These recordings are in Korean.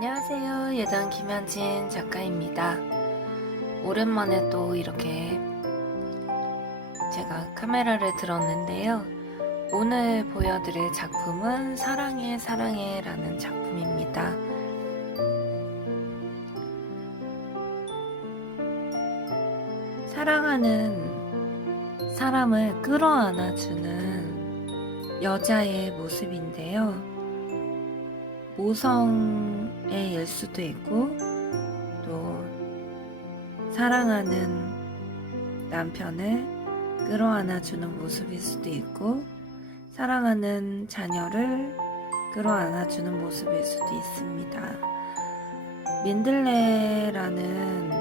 안녕하세요. 예전 김현진 작가입니다. 오랜만에 또 이렇게 제가 카메라를 들었는데요. 오늘 보여드릴 작품은 사랑해 사랑해 라는 작품입니다. 사랑하는 사람을 끌어안아주는 여자의 모습인데요. 모성의 일 수도 있고, 또 사랑하는 남편을 끌어안아주는 모습일 수도 있고, 사랑하는 자녀를 끌어안아주는 모습일 수도 있습니다. 민들레라는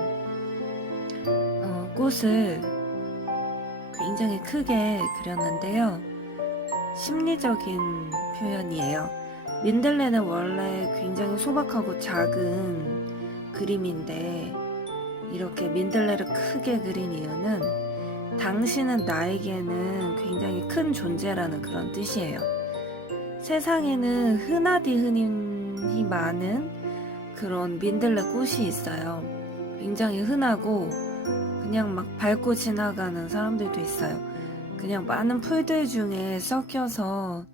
꽃을 굉장히 크게 그렸는데요. 심리적인 표현이에요. 민들레는 원래 굉장히 소박하고 작은 그림인데, 이렇게 민들레를 크게 그린 이유는 당신은 나에게는 굉장히 큰 존재라는 그런 뜻이에요. 세상에는 흔하디 흔히 많은 그런 민들레 꽃이 있어요. 굉장히 흔하고 그냥 막 밟고 지나가는 사람들도 있어요. 그냥 많은 풀들 중에 섞여서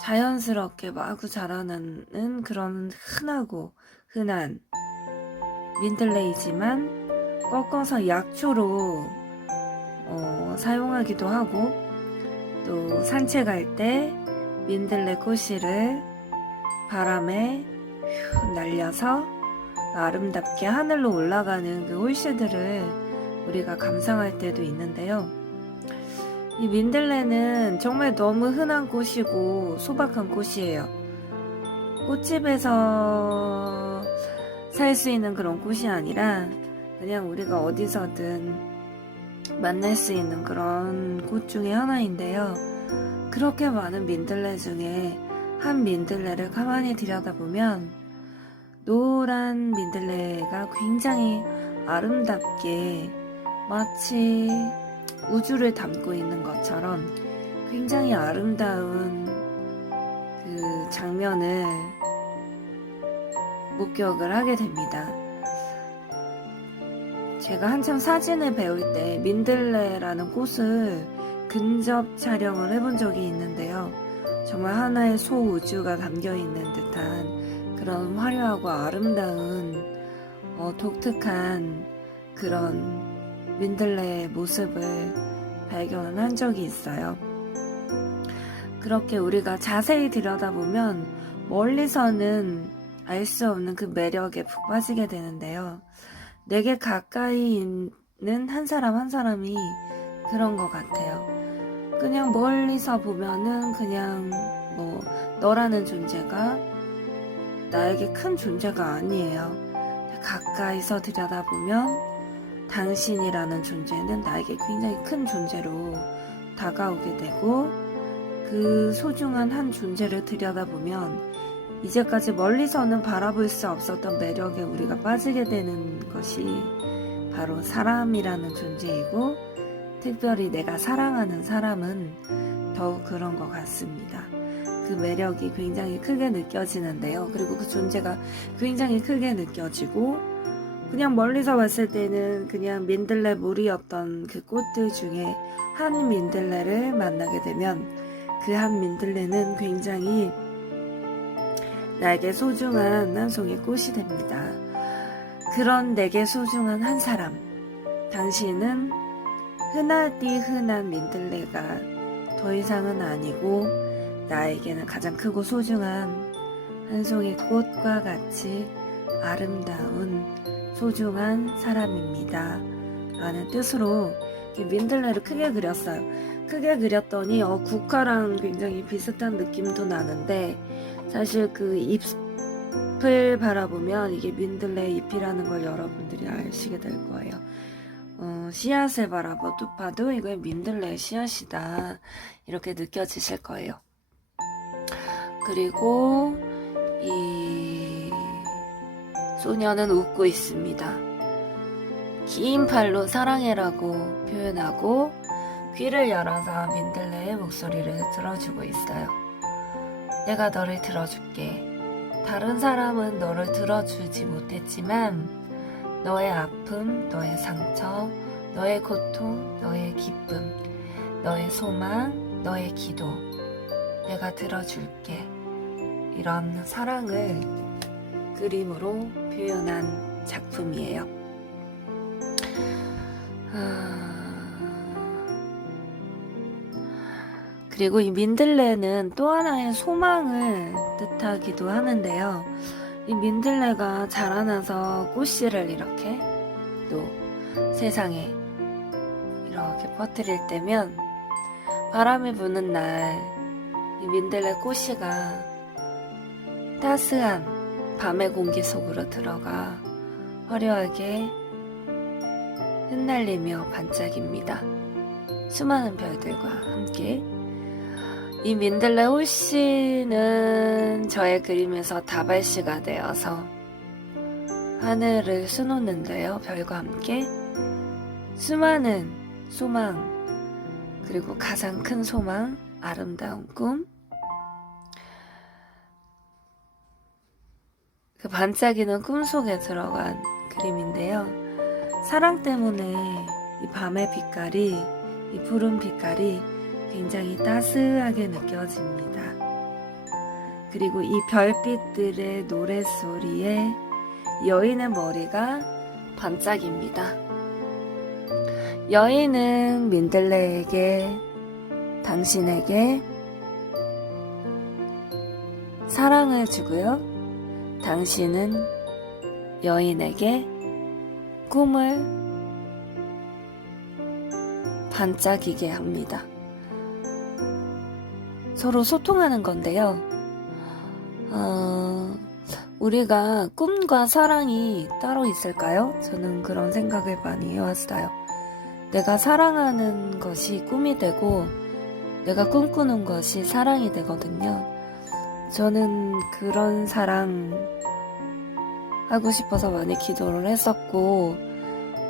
자연스럽게 마구 자라나는 그런 흔하고 흔한 민들레이지만, 꺾어서 약초로 사용하기도 하고, 또 산책할 때 민들레 꽃씨를 바람에 휘 날려서 아름답게 하늘로 올라가는 그 홀씨들을 우리가 감상할 때도 있는데요. 이 민들레는 정말 너무 흔한 꽃이고 소박한 꽃이에요. 꽃집에서 살 수 있는 그런 꽃이 아니라 그냥 우리가 어디서든 만날 수 있는 그런 꽃 중에 하나인데요. 그렇게 많은 민들레 중에 한 민들레를 가만히 들여다보면 노란 민들레가 굉장히 아름답게 마치 우주를 담고 있는 것처럼 굉장히 아름다운 그 장면을 목격을 하게 됩니다. 제가 한참 사진을 배울 때 민들레라는 꽃을 근접 촬영을 해본 적이 있는데요. 정말 하나의 소우주가 담겨있는 듯한 그런 화려하고 아름다운 독특한 그런 민들레의 모습을 발견한 적이 있어요. 그렇게 우리가 자세히 들여다보면 멀리서는 알 수 없는 그 매력에 푹 빠지게 되는데요. 내게 가까이 있는 한 사람 한 사람이 그런 것 같아요. 그냥 멀리서 보면은 그냥 너라는 존재가 나에게 큰 존재가 아니에요. 가까이서 들여다보면 당신이라는 존재는 나에게 굉장히 큰 존재로 다가오게 되고, 그 소중한 한 존재를 들여다보면 이제까지 멀리서는 바라볼 수 없었던 매력에 우리가 빠지게 되는 것이 바로 사람이라는 존재이고, 특별히 내가 사랑하는 사람은 더욱 그런 것 같습니다. 그 매력이 굉장히 크게 느껴지는데요. 그리고 그 존재가 굉장히 크게 느껴지고, 그냥 멀리서 봤을 때는 그냥 민들레 무리였던 그 꽃들 중에 한 민들레를 만나게 되면 그 한 민들레는 굉장히 나에게 소중한 한 송이 꽃이 됩니다. 그런 내게 소중한 한 사람, 당신은 흔하디 흔한 민들레가 더 이상은 아니고 나에게는 가장 크고 소중한 한 송이 꽃과 같이 아름다운 소중한 사람입니다 라는 뜻으로 민들레를 크게 그렸어요. 크게 그렸더니 국화랑 굉장히 비슷한 느낌도 나는데, 사실 그 잎을 바라보면 이게 민들레 잎이라는 걸 여러분들이 아시게 될 거예요. 씨앗을 바라봐도 이거 민들레 씨앗이다 이렇게 느껴지실 거예요. 그리고 이 소녀는 웃고 있습니다. 긴 팔로 사랑해라고 표현하고 귀를 열어서 민들레의 목소리를 들어주고 있어요. 내가 너를 들어줄게. 다른 사람은 너를 들어주지 못했지만 너의 아픔, 너의 상처, 너의 고통, 너의 기쁨, 너의 소망, 너의 기도 내가 들어줄게. 이런 사랑을 그림으로 표현한 작품이에요. 그리고 이 민들레는 또 하나의 소망을 뜻하기도 하는데요. 이 민들레가 자라나서 꽃씨를 이렇게 또 세상에 이렇게 퍼뜨릴 때면 바람이 부는 날 이 민들레 꽃씨가 따스한 밤의 공기 속으로 들어가 화려하게 흩날리며 반짝입니다. 수많은 별들과 함께. 이 민들레 홀씨는 저의 그림에서 다발씨가 되어서 하늘을 수놓는데요. 별과 함께 수많은 소망, 그리고 가장 큰 소망, 아름다운 꿈, 그 반짝이는 꿈 속에 들어간 그림인데요. 사랑 때문에 이 밤의 빛깔이, 이 푸른 빛깔이 굉장히 따스하게 느껴집니다. 그리고 이 별빛들의 노랫소리에 여인의 머리가 반짝입니다. 여인은 민들레에게, 당신에게 사랑을 주고요. 당신은 여인에게 꿈을 반짝이게 합니다. 서로 소통하는 건데요. 우리가 꿈과 사랑이 따로 있을까요? 저는 그런 생각을 많이 해왔어요. 내가 사랑하는 것이 꿈이 되고 내가 꿈꾸는 것이 사랑이 되거든요. 저는 그런 사랑 하고 싶어서 많이 기도를 했었고,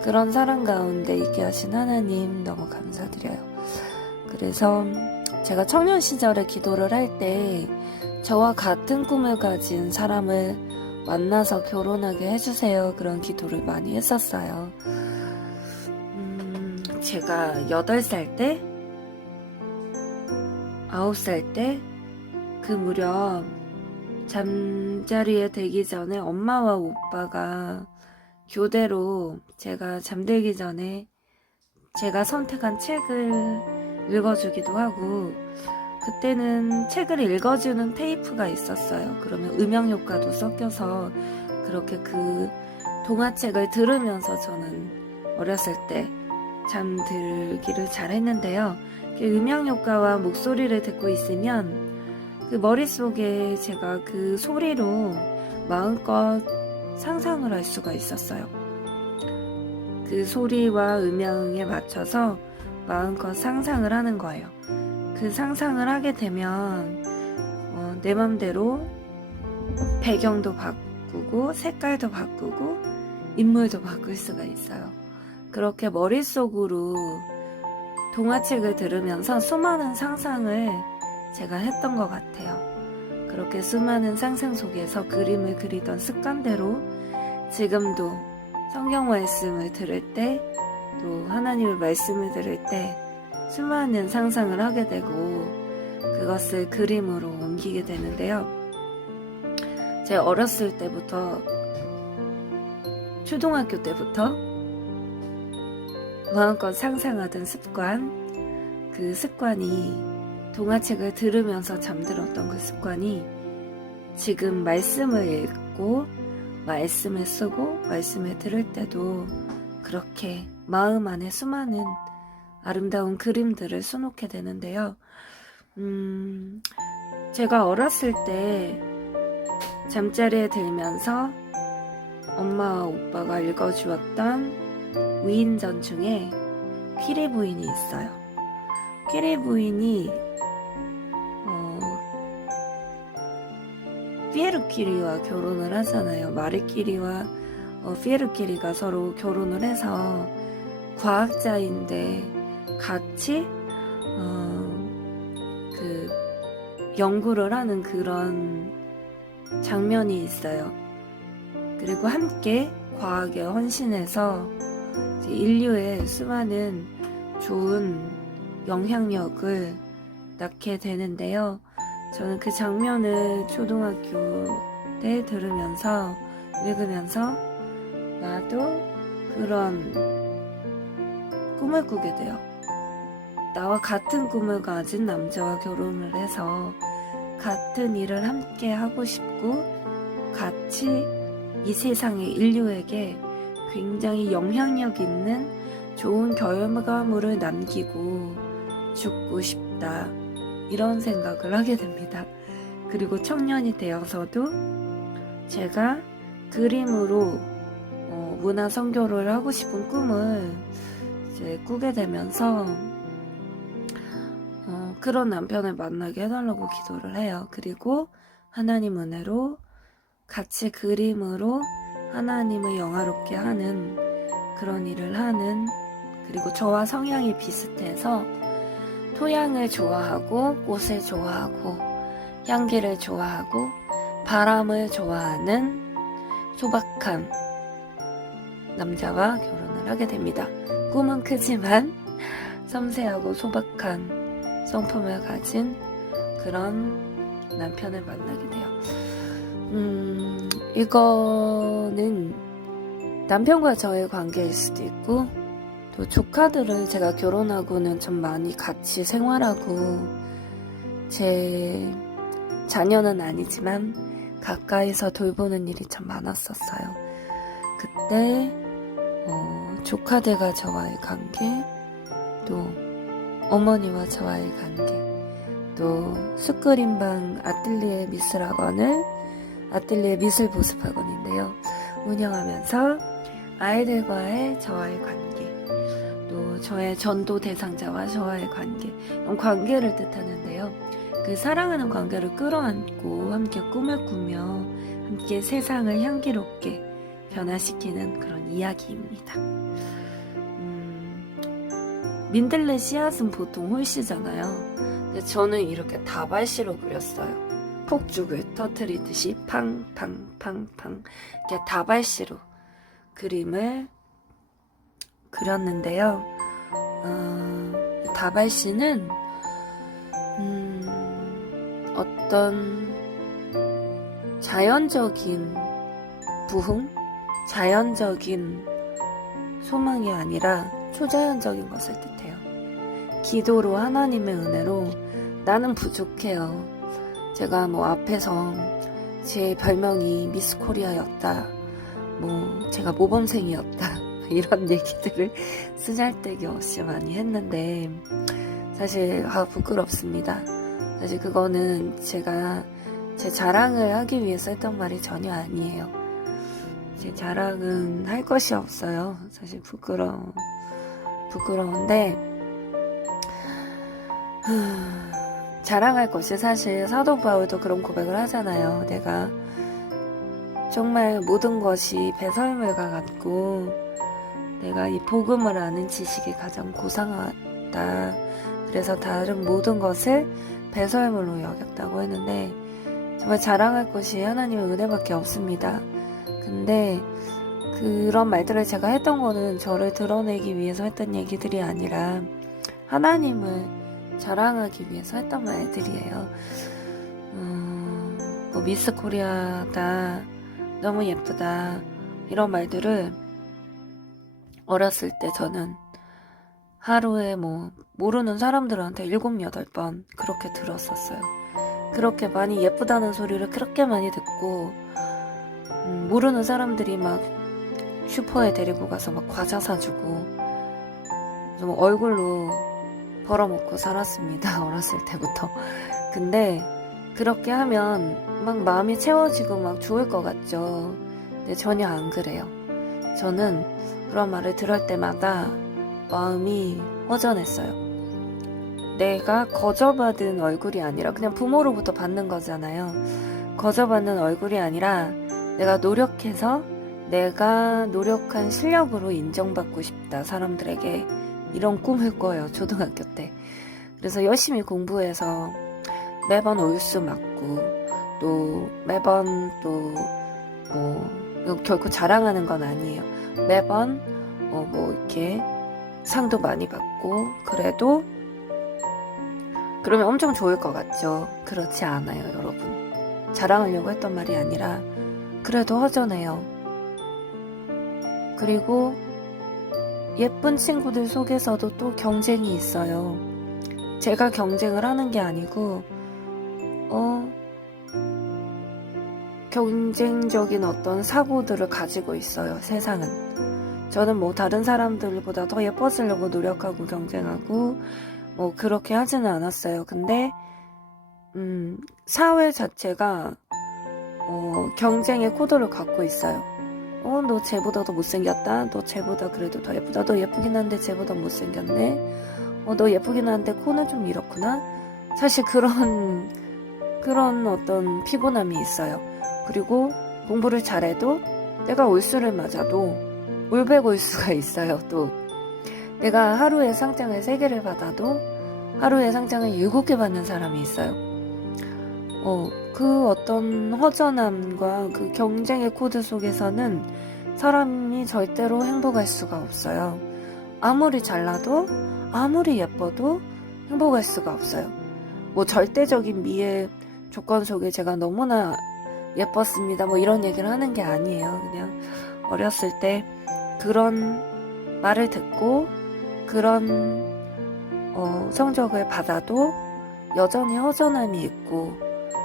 그런 사랑 가운데 있게 하신 하나님 너무 감사드려요. 그래서 제가 청년 시절에 기도를 할 때 저와 같은 꿈을 가진 사람을 만나서 결혼하게 해주세요. 그런 기도를 많이 했었어요. 제가 8살 때, 9살 때, 그 무렵 잠자리에 들기 전에 엄마와 오빠가 교대로 제가 잠들기 전에 제가 선택한 책을 읽어주기도 하고, 그때는 책을 읽어주는 테이프가 있었어요. 그러면 음향 효과도 섞여서 그렇게 그 동화책을 들으면서 저는 어렸을 때 잠들기를 잘 했는데요. 음향 효과와 목소리를 듣고 있으면 그 머릿속에 제가 그 소리로 마음껏 상상을 할 수가 있었어요. 그 소리와 음향에 맞춰서 마음껏 상상을 하는 거예요. 그 상상을 하게 되면 내 맘대로 배경도 바꾸고 색깔도 바꾸고 인물도 바꿀 수가 있어요. 그렇게 머릿속으로 동화책을 들으면서 수많은 상상을 제가 했던 것 같아요. 그렇게 수많은 상상 속에서 그림을 그리던 습관대로 지금도 성경 말씀을 들을 때, 또 하나님의 말씀을 들을 때 수많은 상상을 하게 되고 그것을 그림으로 옮기게 되는데요. 제가 어렸을 때부터, 초등학교 때부터 마음껏 상상하던 습관, 그 습관이, 동화책을 들으면서 잠들었던 그 습관이 지금 말씀을 읽고 말씀을 쓰고 말씀을 들을 때도 그렇게 마음 안에 수많은 아름다운 그림들을 수놓게 되는데요. 제가 어렸을 때 잠자리에 들면서 엄마와 오빠가 읽어주었던 위인전 중에 퀴리 부인이 있어요. 퀴리 부인이 피에르 퀴리와 결혼을 하잖아요. 마리 퀴리와 피에르 퀴리가 서로 결혼을 해서 과학자인데 같이 그 연구를 하는 그런 장면이 있어요. 그리고 함께 과학에 헌신해서 이제 인류의 수많은 좋은 영향력을 낳게 되는데요. 저는 그 장면을 초등학교 때 들으면서 읽으면서 나도 그런 꿈을 꾸게 돼요. 나와 같은 꿈을 가진 남자와 결혼을 해서 같은 일을 함께 하고 싶고 같이 이 세상의 인류에게 굉장히 영향력 있는 좋은 결과물을 남기고 죽고 싶다. 이런 생각을 하게 됩니다. 그리고 청년이 되어서도 제가 그림으로 문화 선교를 하고 싶은 꿈을 이제 꾸게 되면서 그런 남편을 만나게 해달라고 기도를 해요. 그리고 하나님 은혜로 같이 그림으로 하나님을 영화롭게 하는 그런 일을 하는, 그리고 저와 성향이 비슷해서 토양을 좋아하고 꽃을 좋아하고 향기를 좋아하고 바람을 좋아하는 소박한 남자와 결혼을 하게 됩니다. 꿈은 크지만 섬세하고 소박한 성품을 가진 그런 남편을 만나게 돼요. 이거는 남편과 저의 관계일 수도 있고, 또 조카들을 제가 결혼하고는 좀 많이 같이 생활하고, 제 자녀는 아니지만 가까이서 돌보는 일이 참 많았었어요. 그때 조카들과 저와의 관계, 또 어머니와 저와의 관계, 또 숯그림방 아틀리에 미술학원을 아틀리에 미술 보습학원인데요. 운영하면서 아이들과의 저와의 관계, 또 저의 전도 대상자와 저와의 관계, 이런 관계를 뜻하는데요. 그 사랑하는 관계를 끌어안고 함께 꿈을 꾸며 함께 세상을 향기롭게 변화시키는 그런 이야기입니다. 민들레 씨앗은 보통 홀씨잖아요. 근데 저는 이렇게 다발씨로 그렸어요. 폭죽을 터뜨리듯이 팡팡팡팡 이렇게 다발씨로 그림을 그렸는데요. 다발씨는 어떤 자연적인 부흥, 자연적인 소망이 아니라 초자연적인 것을 뜻해요. 기도로 하나님의 은혜로 나는 부족해요. 제가 앞에서 제 별명이 미스 코리아였다, 제가 모범생이었다, 이런 얘기들을 쓰잘데기 없이 많이 했는데, 사실 부끄럽습니다. 사실 그거는 제가 제 자랑을 하기 위해서 했던 말이 전혀 아니에요. 제 자랑은 할 것이 없어요. 사실 부끄러운데, 자랑할 것이, 사실 사도 바울도 그런 고백을 하잖아요. 내가 정말 모든 것이 배설물과 같고 내가 이 복음을 아는 지식이 가장 고상하다. 그래서 다른 모든 것을 배설물로 여겼다고 했는데, 정말 자랑할 것이 하나님의 은혜밖에 없습니다. 근데 그런 말들을 제가 했던 거는 저를 드러내기 위해서 했던 얘기들이 아니라 하나님을 자랑하기 위해서 했던 말들이에요. 미스 코리아다, 너무 예쁘다, 이런 말들을 어렸을 때 저는 하루에 모르는 사람들한테 7, 8번 그렇게 들었었어요. 그렇게 많이 예쁘다는 소리를 그렇게 많이 듣고, 모르는 사람들이 막 슈퍼에 데리고 가서 막 과자 사주고 좀 얼굴로 벌어먹고 살았습니다. 어렸을 때부터. 근데 그렇게 하면 막 마음이 채워지고 막 좋을 것 같죠. 근데 전혀 안 그래요. 저는 그런 말을 들을 때마다 마음이 허전했어요. 내가 거저받은 얼굴이 아니라, 그냥 부모로부터 받는 거잖아요. 거저받는 얼굴이 아니라 내가 노력해서 내가 노력한 실력으로 인정받고 싶다, 사람들에게. 이런 꿈을 꿔요, 초등학교 때. 그래서 열심히 공부해서 매번 올수 맞고 또 매번 또 뭐 결코 자랑하는 건 아니에요. 매번 뭐 이렇게 상도 많이 받고 그래도 그러면 엄청 좋을 것 같죠. 그렇지 않아요, 여러분. 자랑하려고 했던 말이 아니라 그래도 허전해요. 그리고 예쁜 친구들 속에서도 또 경쟁이 있어요. 제가 경쟁을 하는 게 아니고 경쟁적인 어떤 사고들을 가지고 있어요, 세상은. 저는 뭐 다른 사람들보다 더 예뻐지려고 노력하고 경쟁하고 뭐 그렇게 하지는 않았어요. 근데 사회 자체가 경쟁의 코드를 갖고 있어요. 너 쟤보다 더 못생겼다. 너 쟤보다 그래도 더 예쁘다. 너 예쁘긴 한데 쟤보다 못생겼네. 너 예쁘긴 한데 코는 좀 이렇구나. 사실 그런 어떤 피곤함이 있어요. 그리고 공부를 잘해도 내가 올수를 맞아도 올백올수가 있어요. 또 내가 하루에 상장을 3개를 받아도 하루에 상장을 7개 받는 사람이 있어요. 그 어떤 허전함과 그 경쟁의 코드 속에서는 사람이 절대로 행복할 수가 없어요. 아무리 잘나도 아무리 예뻐도 행복할 수가 없어요. 뭐 절대적인 미의 조건 속에 제가 너무나 예뻤습니다. 뭐 이런 얘기를 하는 게 아니에요. 그냥 어렸을 때 그런 말을 듣고 그런 성적을 받아도 여전히 허전함이 있고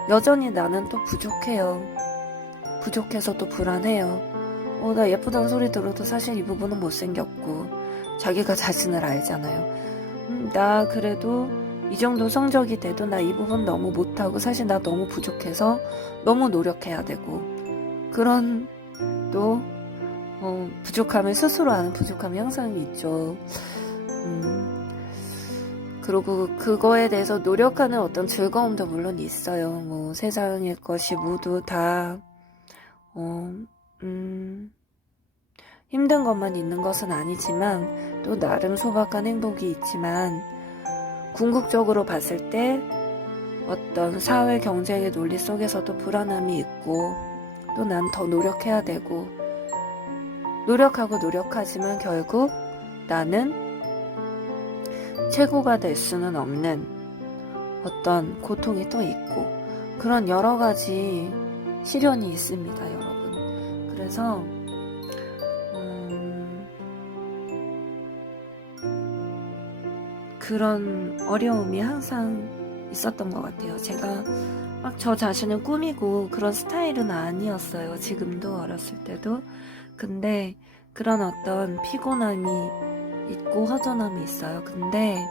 여전히 나는 또 부족해요. 부족해서 또 불안해요. 나 예쁘다는 소리 들어도 사실 이 부분은 못생겼고 자기가 자신을 알잖아요. 나 그래도 이 정도 성적이 돼도 나 이 부분 너무 못하고 사실 나 너무 부족해서 너무 노력해야 되고 그런 또 부족함을 스스로 아는 부족함이 항상 있죠. 그리고 그거에 대해서 노력하는 어떤 즐거움도 물론 있어요. 뭐 세상의 것이 모두 다 힘든 것만 있는 것은 아니지만 또 나름 소박한 행복이 있지만 궁극적으로 봤을 때 어떤 사회 경쟁의 논리 속에서도 불안함이 있고 또 난 더 노력해야 되고 노력하고 노력하지만 결국 나는 최고가 될 수는 없는 어떤 고통이 또 있고 그런 여러 가지 시련이 있습니다, 여러분. 그래서 그런 어려움이 항상 있었던 것 같아요. 제가 막 저 자신을 꾸미고 그런 스타일은 아니었어요. 지금도 어렸을 때도. 근데 그런 어떤 피곤함이 있고 허전함이 있어요. 근데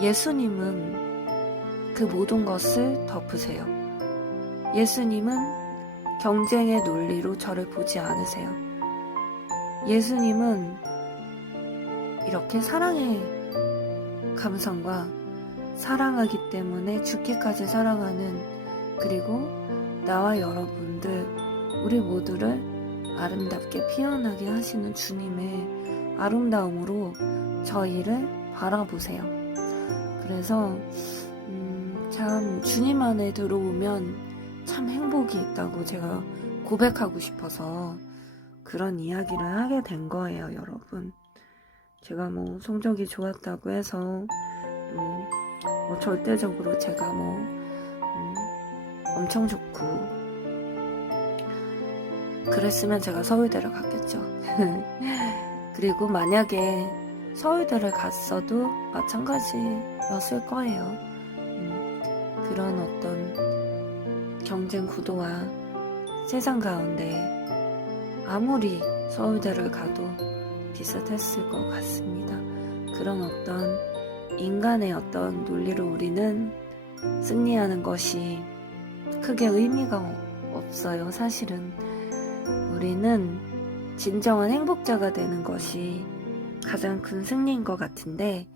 예수님은 그 모든 것을 덮으세요. 예수님은 경쟁의 논리로 저를 보지 않으세요. 예수님은 이렇게 사랑의 감성과 사랑하기 때문에 죽기까지 사랑하는 그리고 나와 여러분들 우리 모두를 아름답게 피어나게 하시는 주님의 아름다움으로 저희를 바라보세요. 그래서 참 주님 안에 들어오면 참 행복이 있다고 제가 고백하고 싶어서 그런 이야기를 하게 된 거예요, 여러분. 제가 뭐 성적이 좋았다고 해서 뭐 절대적으로 제가 뭐 엄청 좋고 그랬으면 제가 서울대를 갔겠죠. 그리고 만약에 서울대를 갔어도 마찬가지였을 거예요. 그런 어떤 경쟁 구도와 세상 가운데 아무리 서울대를 가도 비슷했을 것 같습니다. 그런 어떤 인간의 어떤 논리로 우리는 승리하는 것이 크게 의미가 없어요. 사실은 우리는 진정한 행복자가 되는 것이 가장 큰 승리인 것 같은데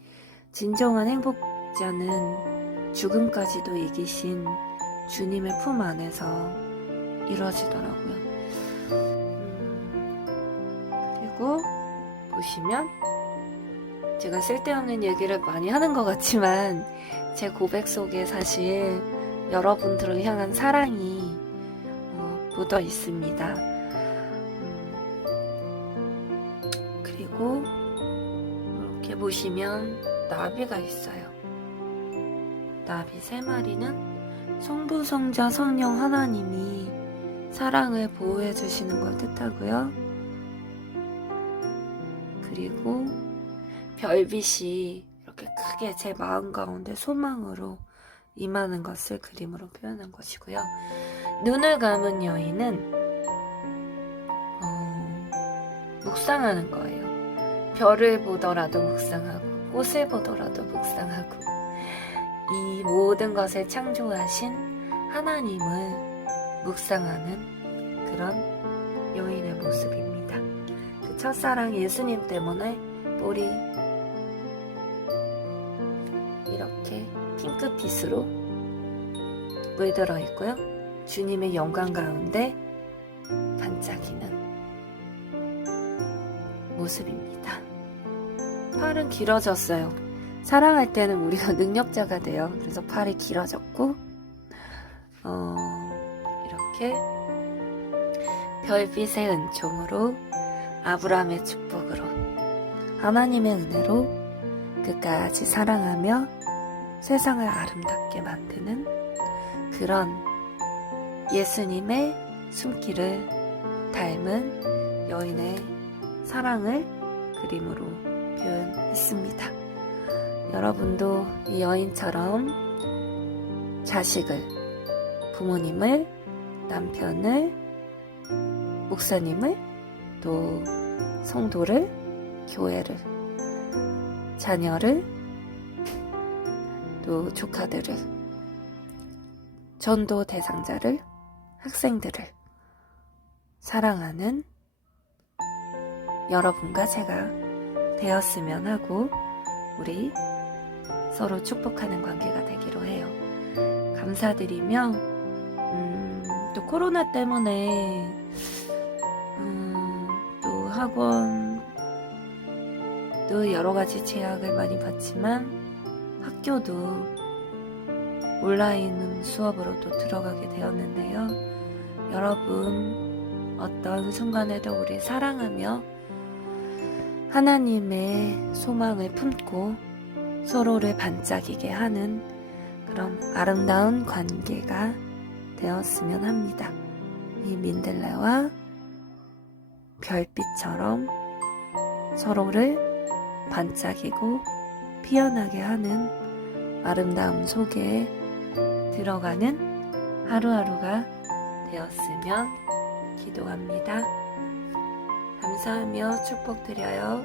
진정한 행복자는 죽음까지도 이기신 주님의 품 안에서 이루어지더라고요. 그리고 보시면 제가 쓸데없는 얘기를 많이 하는 것 같지만 제 고백 속에 사실 여러분들을 향한 사랑이 묻어 있습니다. 그리고 이렇게 보시면 나비가 있어요. 나비 3마리는 성부, 성자, 성령 하나님이 사랑을 보호해 주시는 걸 뜻하고요. 그리고 별빛이 이렇게 크게 제 마음 가운데 소망으로 임하는 것을 그림으로 표현한 것이고요. 눈을 감은 여인은 묵상하는 거예요. 별을 보더라도 묵상하고 꽃을 보더라도 묵상하고 이 모든 것을 창조하신 하나님을 묵상하는 그런 여인의 모습입니다. 그 첫사랑 예수님 때문에 볼이 이렇게 핑크빛으로 물들어 있고요. 주님의 영광 가운데 반짝이는 모습입니다. 팔은 길어졌어요. 사랑할 때는 우리가 능력자가 돼요. 그래서 팔이 길어졌고 이렇게 별빛의 은총으로 아브라함의 축복으로 하나님의 은혜로 끝까지 사랑하며 세상을 아름답게 만드는 그런 예수님의 숨기를 닮은 여인의 사랑을 그림으로 표현했습니다. 여러분도 이 여인처럼 자식을, 부모님을, 남편을, 목사님을, 또 성도를, 교회를, 자녀를, 또 조카들을, 전도 대상자를, 학생들을 사랑하는 여러분과 제가 되었으면 하고 우리 서로 축복하는 관계가 되기로 해요. 감사드리며 또 코로나 때문에 또 학원도 여러가지 제약을 많이 받지만 학교도 온라인 수업으로 또 들어가게 되었는데요. 여러분 어떤 순간에도 우리 사랑하며 하나님의 소망을 품고 서로를 반짝이게 하는 그런 아름다운 관계가 되었으면 합니다. 이 민들레와 별빛처럼 서로를 반짝이고 피어나게 하는 아름다움 속에 들어가는 하루하루가 되었으면 기도합니다. 감사하며 축복드려요.